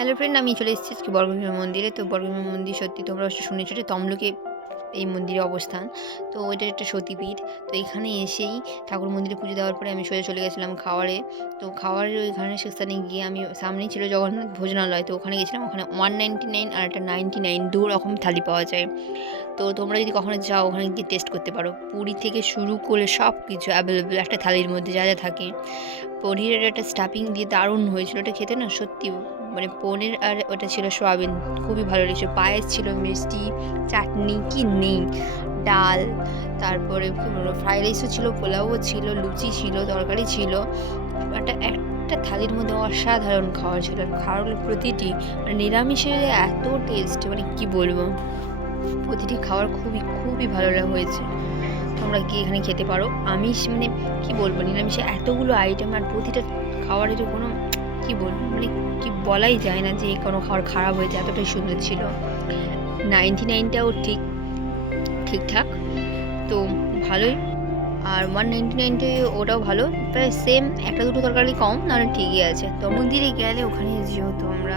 Hello friend, আমি চলে এসেছি আজকে বর্গভীমা মন্দিরে। তো বর্গভীমা মন্দির সত্যি তোমরা অবশ্যই শুনেছো যে তমলুকে এই মন্দিরের অবস্থান। তো এটা একটা সতীপীঠ। তো এখানে এসেই ঠাকুর মন্দিরে পুজো দেওয়ার পরে আমি সোজা চলে গেছিলাম খাওয়ারে। তো খাওয়ারের ওইখানে সেখানে গিয়ে আমি সামনেই ছিল জগন্নাথ ভোজনালয়। তো ওখানে গেছিলাম। ওখানে 199 আর একটা 99 দু রকম থালি পাওয়া যায়। তো তোমরা যদি কখনো যাও ওখানে গিয়ে টেস্ট করতে পারো। পুরি থেকে শুরু করে সব কিছু অ্যাভেলেবেল একটা থালির মধ্যে যা থাকে। পনিরের একটা স্টাফিং দিয়ে দারুণ হয়েছিল ওটা খেতে, না সত্যি মানে পনির আর ওটা ছিল সোয়াবিন, খুবই ভালো লেগেছিল। পায়েস ছিল, মিষ্টি, চাটনি কি নেই, ডাল, তারপরে কী বলবো ফ্রাইড রাইসও ছিল, পোলাওও ছিল, লুচি ছিল, তরকারি ছিল। একটা একটা থালির মধ্যে অসাধারণ খাওয়ার ছিল। আর খাওয়ারগুলো প্রতিটি মানে নিরামিষে এত টেস্ট, মানে কি বলবো, প্রতিটি খাবার খুবই খুবই ভালো হয়েছে। তোমরা গিয়ে এখানে খেতে পারো। আমিষ মানে কি বলবো, নিরামিষে এতগুলো আইটেম আর প্রতিটা খাবারের কোনো কি বলবো মানে কি বলাই যায় না যে কোনো খাবার খারাপ হয়েছে, এতটাই সুন্দর ছিল। 99টাও ঠিকঠাক, তো ভালোই। আর 199 ওটাও ভালো, প্রায় সেম, একটা দুটো তরকারি কম, নাহলে ঠিকই আছে। তো মন্দিরে গেলে ওখানে যেহেতু আমরা